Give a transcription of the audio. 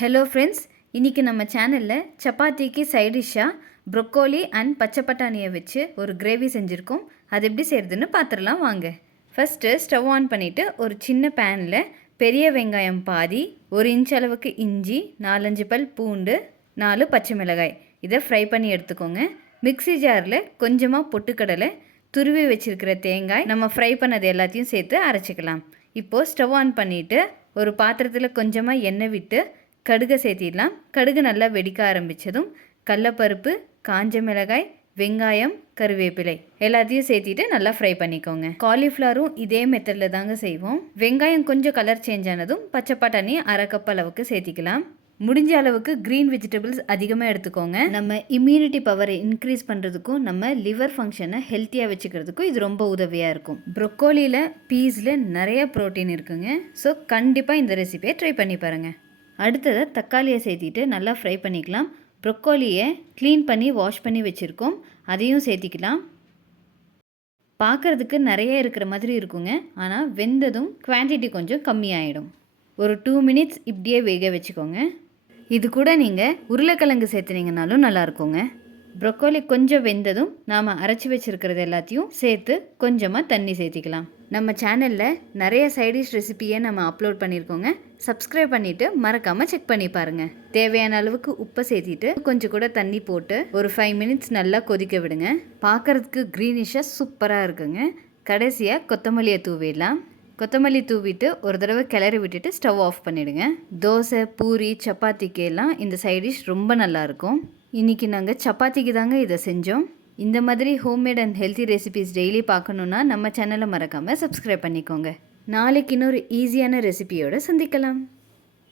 Hello friends, இன்றைக்கி நம்ம சேனலில் சப்பாத்திக்கு சைட் டிஷ்ஷாக ப்ரொக்கோலி அண்ட் பச்சை பட்டாணியை வச்சு ஒரு கிரேவி செஞ்சுருக்கோம். அது எப்படி செய்கிறதுன்னு பார்த்துடலாம் வாங்க. ஃபஸ்ட்டு ஸ்டவ் ஆன் பண்ணிவிட்டு ஒரு சின்ன பேனில் பெரிய வெங்காயம் பாதி, 1 இன்ச் அளவுக்கு இஞ்சி, 4-5 பல் பூண்டு, 4 பச்சை மிளகாய் இதை ஃப்ரை பண்ணி எடுத்துக்கோங்க. மிக்ஸி ஜாரில் கொஞ்சமாக பொட்டுக்கடலை, துருவி வச்சுருக்கிற தேங்காய், நம்ம ஃப்ரை பண்ணது எல்லாத்தையும் சேர்த்து அரைச்சிக்கலாம். இப்போது ஸ்டவ் ஆன் பண்ணிவிட்டு ஒரு பாத்திரத்தில் கொஞ்சமாக எண்ணெய் விட்டு கடுகை சேர்த்திடலாம். கடுகு நல்லா வெடிக்க ஆரம்பித்ததும் கடலப்பருப்பு, காஞ்ச மிளகாய், வெங்காயம், கருவேப்பிலை எல்லாத்தையும் சேர்த்திட்டு நல்லா ஃப்ரை பண்ணிக்கோங்க. காலிஃப்ளவரும் இதே மெத்தடில் தாங்க செய்வோம். வெங்காயம் கொஞ்சம் கலர் சேஞ்ச் ஆனதும் பச்சை பட்டாணி 1/2 கப் அளவுக்கு சேர்த்திக்கலாம். முடிஞ்ச அளவுக்கு க்ரீன் வெஜிடபிள்ஸ் அதிகமாக எடுத்துக்கோங்க. நம்ம இம்யூனிட்டி பவரை இன்க்ரீஸ் பண்ணுறதுக்கும் நம்ம லிவர் ஃபங்க்ஷனை ஹெல்த்தியாக வச்சுக்கிறதுக்கும் இது ரொம்ப உதவியாக இருக்கும். ப்ரொக்கோலியில், பீஸில் நிறைய ப்ரோட்டீன் இருக்குங்க. ஸோ கண்டிப்பாக இந்த ரெசிபியை ட்ரை பண்ணி பாருங்கள். அடுத்ததை தக்காளியை சேர்த்திட்டு நல்லா ஃப்ரை பண்ணிக்கலாம். ப்ரொக்கோலியை க்ளீன் பண்ணி வாஷ் பண்ணி வச்சுருக்கோம், அதையும் சேர்த்திக்கலாம். பார்க்குறதுக்கு நிறைய இருக்கிற மாதிரி இருக்குங்க, ஆனால் வெந்ததும் குவான்டிட்டி கொஞ்சம் கம்மியாயிடும். ஒரு 2 மினிட்ஸ் இப்படியே வேக வச்சுக்கோங்க. இது கூட நீங்கள் உருளைக்கிழங்கு சேர்த்துனீங்கனாலும் நல்லாயிருக்குங்க. ப்ரொக்கோலி கொஞ்சம் வெந்ததும் நாம் அரைச்சி வச்சுருக்கிறது எல்லாத்தையும் சேர்த்து கொஞ்சமாக தண்ணி சேர்த்திக்கலாம். நம்ம சேனலில் நிறைய சைடிஷ் ரெசிபியை நம்ம அப்லோட் பண்ணியிருக்கோங்க. சப்ஸ்கிரைப் பண்ணிவிட்டு மறக்காமல் செக் பண்ணி பாருங்கள். தேவையான அளவுக்கு உப்பை சேர்த்திட்டு கொஞ்சம் கூட தண்ணி போட்டு ஒரு 5 மினிட்ஸ் நல்லா கொதிக்க விடுங்க. பார்க்குறதுக்கு க்ரீனிஷாக சூப்பராக இருக்குங்க. கடைசியாக கொத்தமல்லியை தூவிடலாம். கொத்தமல்லி தூவிட்டு ஒரு தடவை கிளறி விட்டுட்டு ஸ்டவ் ஆஃப் பண்ணிவிடுங்க. தோசை, பூரி, சப்பாத்திக்கு எல்லாம் இந்த சைடிஷ் ரொம்ப நல்லாயிருக்கும். இன்றைக்கி நாங்கள் சப்பாத்திக்கு தாங்க இதை செஞ்சோம். இந்த மாதிரி homemade and healthy recipes daily பார்க்கணுன்னா நம்ம சேனலை மறக்காமல் சப்ஸ்கிரைப் பண்ணிக்கோங்க. நாளைக்கு இன்னொரு ஈஸியான ரெசிபியோடு சந்திக்கலாம்.